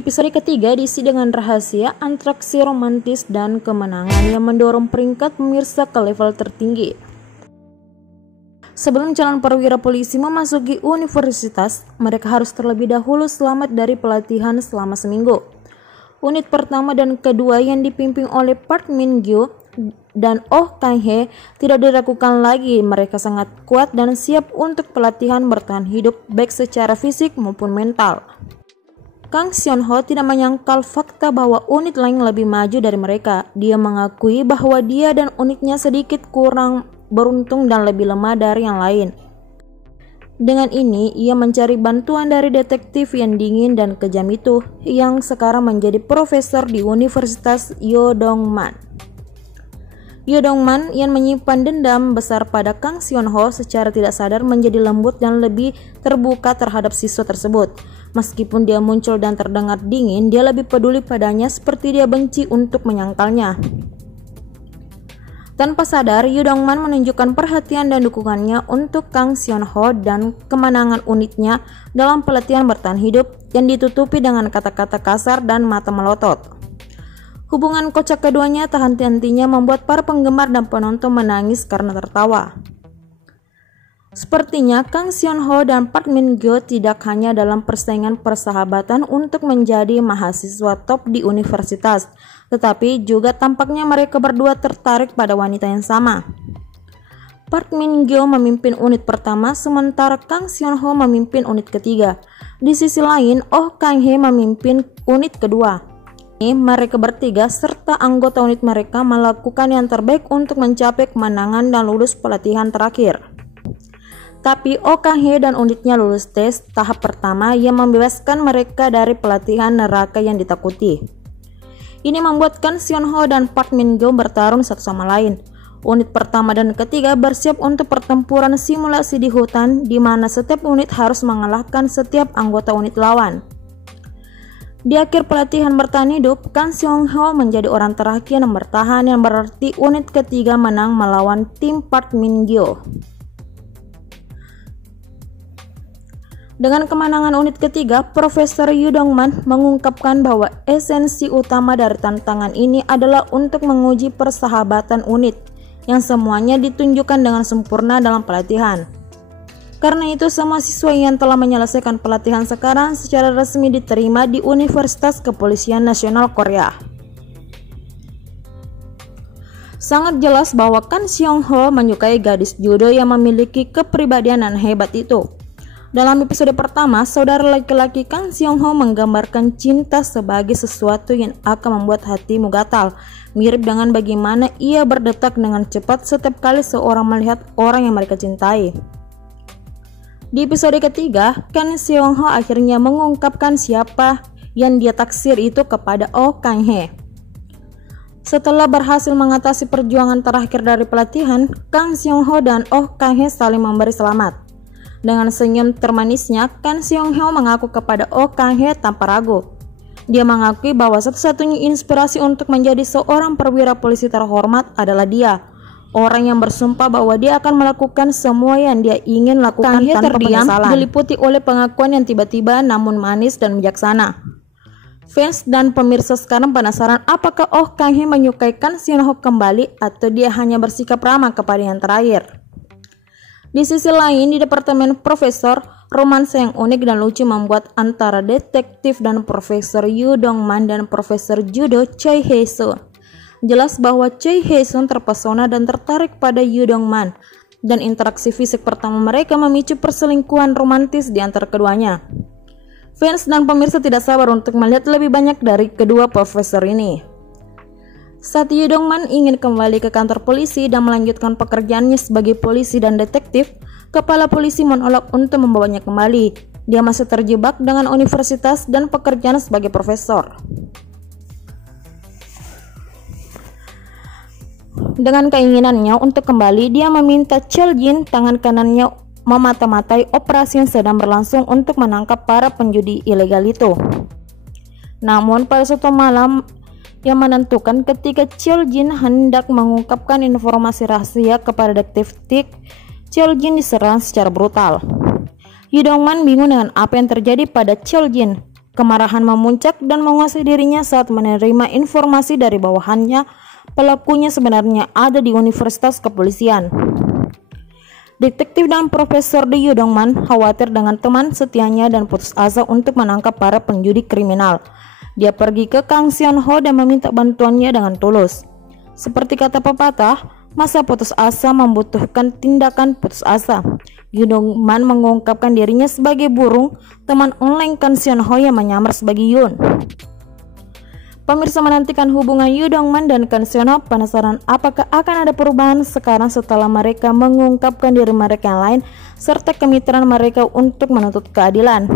Episode ketiga diisi dengan rahasia, atraksi romantis, dan kemenangan yang mendorong peringkat pemirsa ke level tertinggi. Sebelum calon perwira polisi memasuki universitas, mereka harus terlebih dahulu selamat dari pelatihan selama seminggu. Unit pertama dan kedua yang dipimpin oleh Park Min Gyo dan Oh Kang Hye tidak diragukan lagi. Mereka sangat kuat dan siap untuk pelatihan bertahan hidup baik secara fisik maupun mental. Kang Seon Ho tidak menyangkal fakta bahwa unit lain lebih maju dari mereka. Dia mengakui bahwa dia dan unitnya sedikit kurang beruntung dan lebih lemah dari yang lain. Dengan ini, ia mencari bantuan dari detektif yang dingin dan kejam itu, yang sekarang menjadi profesor di Universitas Yodongman. Yodongman yang menyimpan dendam besar pada Kang Seon Ho secara tidak sadar menjadi lembut dan lebih terbuka terhadap siswa tersebut. Meskipun dia muncul dan terdengar dingin, dia lebih peduli padanya seperti dia benci untuk menyangkalnya. Tanpa sadar, Yodongman menunjukkan perhatian dan dukungannya untuk Kang Seon Ho dan kemenangan unitnya dalam pelatihan bertahan hidup yang ditutupi dengan kata-kata kasar dan mata melotot. Hubungan kocak keduanya tak henti-hentinya membuat para penggemar dan penonton menangis karena tertawa. Sepertinya Kang Seon Ho dan Park Min Gyo tidak hanya dalam persaingan persahabatan untuk menjadi mahasiswa top di universitas, tetapi juga tampaknya mereka berdua tertarik pada wanita yang sama. Park Min Gyo memimpin unit pertama, sementara Kang Seon Ho memimpin unit ketiga. Di sisi lain, Oh Kang Hye memimpin unit kedua. Mereka bertiga serta anggota unit mereka melakukan yang terbaik untuk mencapai kemenangan dan lulus pelatihan terakhir. Tapi Oh Kang Hye dan unitnya lulus tes tahap pertama yang membebaskan mereka dari pelatihan neraka yang ditakuti. Ini membuat Kang Seon Ho dan Park Min Gyo bertarung satu sama lain. Unit pertama dan ketiga bersiap untuk pertempuran simulasi di hutan, di mana setiap unit harus mengalahkan setiap anggota unit lawan. Di akhir pelatihan bertahan hidup, Kang Seon Ho menjadi orang terakhir yang bertahan, yang berarti unit ketiga menang melawan tim Park Min Gyo. Dengan kemenangan unit ketiga, Profesor Yodongman mengungkapkan bahwa esensi utama dari tantangan ini adalah untuk menguji persahabatan unit, yang semuanya ditunjukkan dengan sempurna dalam pelatihan. Karena itu, semua siswa yang telah menyelesaikan pelatihan sekarang secara resmi diterima di Universitas Kepolisian Nasional Korea. Sangat jelas bahwa Kang Seon Ho menyukai gadis judo yang memiliki kepribadian yang hebat itu. Dalam episode pertama, saudara laki-laki Kang Seon Ho menggambarkan cinta sebagai sesuatu yang akan membuat hatimu gatal, mirip dengan bagaimana ia berdetak dengan cepat setiap kali seorang melihat orang yang mereka cintai. Di episode ketiga, Kang Seon Ho akhirnya mengungkapkan siapa yang dia taksir itu kepada Oh Kang Hye. Setelah berhasil mengatasi perjuangan terakhir dari pelatihan, Kang Seon Ho dan Oh Kang Hye saling memberi selamat. Dengan senyum termanisnya, Kang Seon Ho mengaku kepada Oh Kang Hye tanpa ragu. Dia mengakui bahwa satu-satunya inspirasi untuk menjadi seorang perwira polisi terhormat adalah dia, orang yang bersumpah bahwa dia akan melakukan semua yang dia ingin lakukan tanpa penyesalan. Diliputi oleh pengakuan yang tiba-tiba namun manis dan bijaksana. Fans dan pemirsa sekarang penasaran apakah Oh Kang Hye menyukai Kang Seon Ho kembali atau dia hanya bersikap ramah kepada yang terakhir. Di sisi lain, di departemen profesor, romansa yang unik dan lucu membuat antara detektif dan Profesor Yodongman dan Profesor Judo Choi Hye-sun. Jelas bahwa Choi Hye-sun terpesona dan tertarik pada Yodongman, dan interaksi fisik pertama mereka memicu perselingkuhan romantis di antara keduanya. Fans dan pemirsa tidak sabar untuk melihat lebih banyak dari kedua profesor ini. Saat Yodongman ingin kembali ke kantor polisi dan melanjutkan pekerjaannya sebagai polisi dan detektif, kepala polisi menolak untuk membawanya kembali. Dia masih terjebak dengan universitas dan pekerjaan sebagai profesor. Dengan keinginannya untuk kembali, dia meminta Cheol-jin, tangan kanannya, memata-matai operasi yang sedang berlangsung untuk menangkap para penjudi ilegal itu. Namun pada suatu malam yang menentukan ketika Cheol-jin hendak mengungkapkan informasi rahasia kepada detektif, Cheol-jin diserang secara brutal. Yodongman bingung dengan apa yang terjadi pada Cheol-jin. Kemarahan memuncak dan menguasai dirinya saat menerima informasi dari bawahannya pelakunya sebenarnya ada di Universitas Kepolisian. Detektif dan Profesor De Yudongman khawatir dengan teman setianya dan putus asa untuk menangkap para penjudi kriminal. Dia pergi ke Kang Seon Ho dan meminta bantuannya dengan tulus. Seperti kata pepatah, masa putus asa membutuhkan tindakan putus asa. Yudongman mengungkapkan dirinya sebagai burung, teman online Kang Seon Ho yang menyamar sebagai Yun. Pemirsa menantikan hubungan Yudongman dan Kang Seon Ho. Penasaran apakah akan ada perubahan sekarang setelah mereka mengungkapkan diri mereka yang lain serta kemitraan mereka untuk menuntut keadilan.